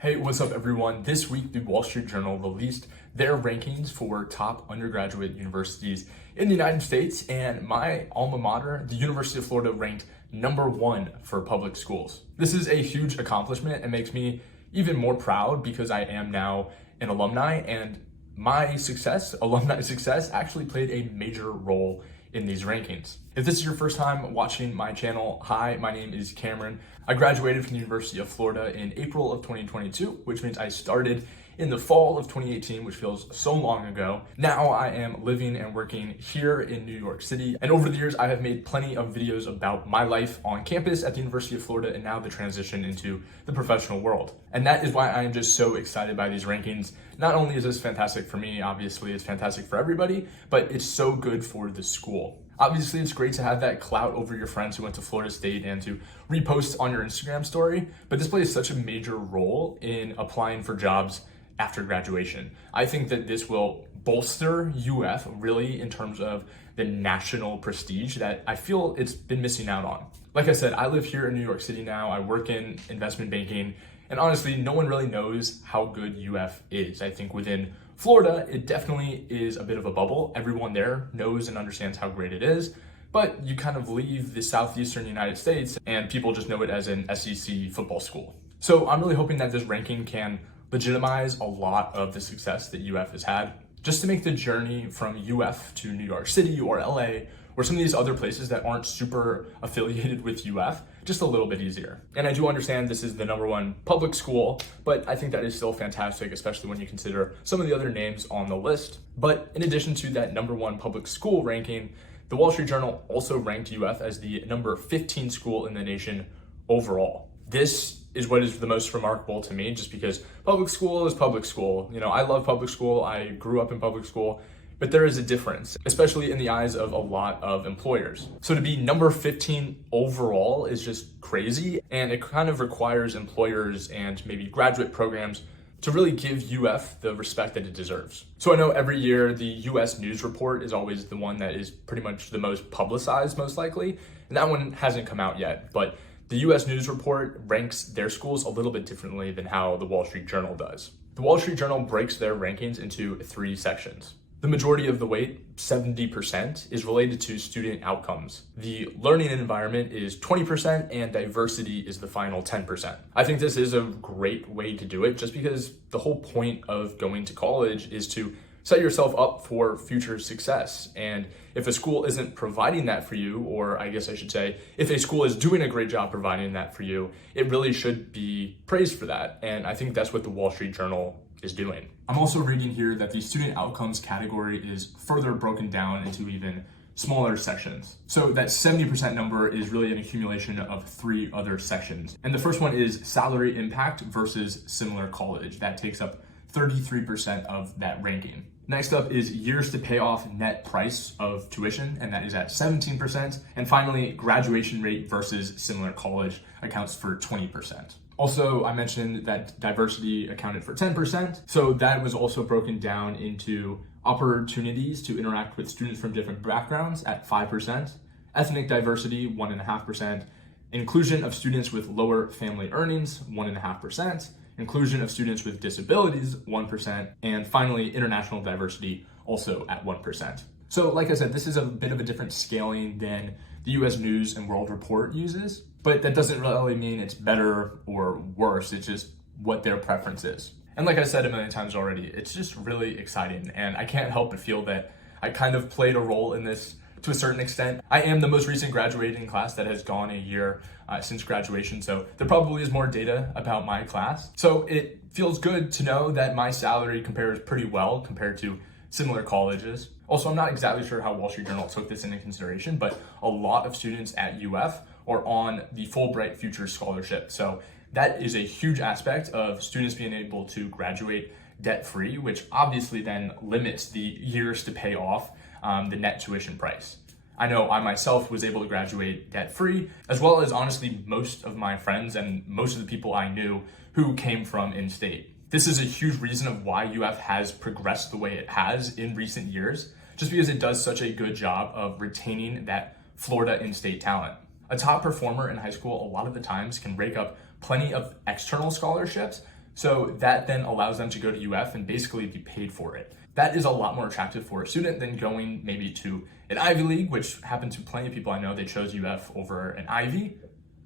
Hey, what's up everyone? This week, the Wall Street Journal released their rankings for top undergraduate universities in the United States, and my alma mater, the University of Florida, ranked #1 for public schools. This is a huge accomplishment and makes me even more proud because I am now an alumni, and my success, alumni success, actually played a major role in these rankings. If this is your first time watching my channel, hi, my name is Cameron. I graduated from the University of Florida in April of 2022, which means I started in the fall of 2018, which feels so long ago. Now I am living and working here in New York City. And over the years, I have made plenty of videos about my life on campus at the University of Florida and now the transition into the professional world. And that is why I am just so excited by these rankings. Not only is this fantastic for me, obviously it's fantastic for everybody, but it's so good for the school. Obviously, it's great to have that clout over your friends who went to Florida State and to repost on your Instagram story, but this plays such a major role in applying for jobs after graduation. I think that this will bolster UF really in terms of the national prestige that I feel it's been missing out on. Like I said, I live here in New York City now. I work in investment banking, and honestly, no one really knows how good UF is. I think within Florida, it definitely is a bit of a bubble. Everyone there knows and understands how great it is, but you kind of leave the southeastern United States and people just know it as an SEC football school. So I'm really hoping that this ranking can legitimize a lot of the success that UF has had, just to make the journey from UF to New York City or LA or some of these other places that aren't super affiliated with UF just a little bit easier. And I do understand this is the #1 public school, but I think that is still fantastic, especially when you consider some of the other names on the list. But in addition to that #1 public school ranking, the Wall Street Journal also ranked UF as the number 15 school in the nation overall. This is what is the most remarkable to me, just because public school is public school. You know, I love public school. I grew up in public school. But there is a difference, especially in the eyes of a lot of employers. So to be number 15 overall is just crazy, and it kind of requires employers and maybe graduate programs to really give UF the respect that it deserves. So I know every year the US News Report is always the one that is pretty much the most publicized, most likely, and that one hasn't come out yet, but the US News Report ranks their schools a little bit differently than how the Wall Street Journal does. The Wall Street Journal breaks their rankings into 3 sections. The majority of the weight, 70%, is related to student outcomes. The learning environment is 20%, and diversity is the final 10%. I think this is a great way to do it, just because the whole point of going to college is to set yourself up for future success. And if a school isn't providing that for you, or I guess I should say, if a school is doing a great job providing that for you, it really should be praised for that. And I think that's what the Wall Street Journal is doing. I'm also reading here that the student outcomes category is further broken down into even smaller sections. So that 70% number is really an accumulation of 3 other sections. And the first one is salary impact versus similar college. That takes up 33% of that ranking. Next up is years to pay off net price of tuition, and that is at 17%. And finally, graduation rate versus similar college accounts for 20%. Also, I mentioned that diversity accounted for 10%. So that was also broken down into opportunities to interact with students from different backgrounds at 5%, ethnic diversity, 1.5%, inclusion of students with lower family earnings, 1.5%, inclusion of students with disabilities, 1%, and finally, international diversity, also at 1%. So like I said, this is a bit of a different scaling than the US News and World Report uses, but that doesn't really mean it's better or worse. It's just what their preference is. And like I said a million times already, it's just really exciting, and I can't help but feel that I kind of played a role in this to a certain extent. I am the most recent graduating class that has gone a year since graduation, so there probably is more data about my class. So it feels good to know that my salary compares pretty well compared to similar colleges. Also, I'm not exactly sure how Wall Street Journal took this into consideration, but a lot of students at UF are on the Fulbright Future Scholarship. So that is a huge aspect of students being able to graduate debt-free, which obviously then limits the years to pay off the net tuition price. I know I myself was able to graduate debt-free, as well as honestly most of my friends and most of the people I knew who came from in-state. This is a huge reason of why UF has progressed the way it has in recent years, just because it does such a good job of retaining that Florida in-state talent. A top performer in high school a lot of the times can rake up plenty of external scholarships, So that then allows them to go to UF and basically be paid for it. That is a lot more attractive for a student than going maybe to an Ivy League, which happened to plenty of people I know. They chose UF over an Ivy,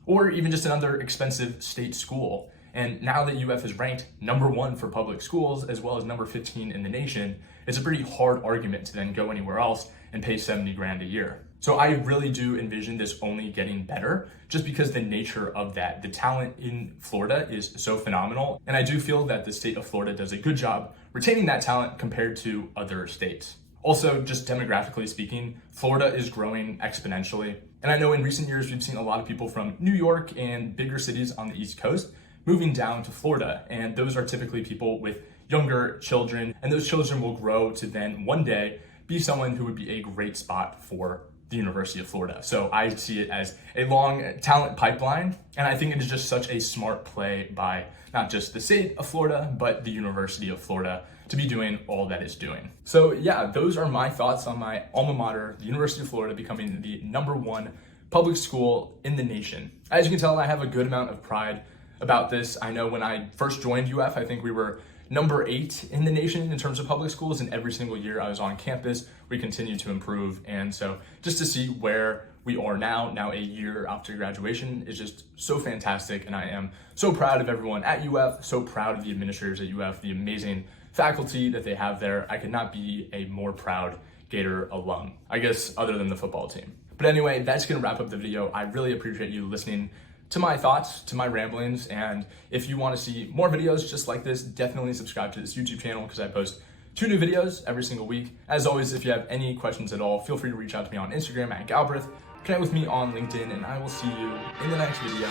or even just another expensive state school. And now that UF is ranked number 1 for public schools, as well as number 15 in the nation, it's a pretty hard argument to then go anywhere else and pay 70 grand a year. So I really do envision this only getting better, just because the nature of that. The talent in Florida is so phenomenal. And I do feel that the state of Florida does a good job retaining that talent compared to other states. Also, just demographically speaking, Florida is growing exponentially. And I know in recent years, we've seen a lot of people from New York and bigger cities on the East Coast moving down to Florida. And those are typically people with younger children. And those children will grow to then one day be someone who would be a great spot for the University of Florida. So I see it as a long talent pipeline. And I think it is just such a smart play by not just the state of Florida, but the University of Florida to be doing all that it's doing. So yeah, those are my thoughts on my alma mater, the University of Florida, becoming the number 1 public school in the nation. As you can tell, I have a good amount of pride about this. I know when I first joined UF, I think we were number 8 in the nation in terms of public schools, and every single year I was on campus, we continue to improve. And so just to see where we are now a year after graduation, is just so fantastic. And I am so proud of everyone at UF, so proud of the administrators at UF, the amazing faculty that they have there. I could not be a more proud Gator alum, I guess, other than the football team. But anyway, that's gonna wrap up the video. I really appreciate you listening to my thoughts, to my ramblings. And if you want to see more videos just like this, definitely subscribe to this YouTube channel, because I post 2 new videos every single week. As always, if you have any questions at all, feel free to reach out to me on Instagram at Galbraith, connect with me on LinkedIn, and I will see you in the next video.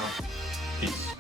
Peace.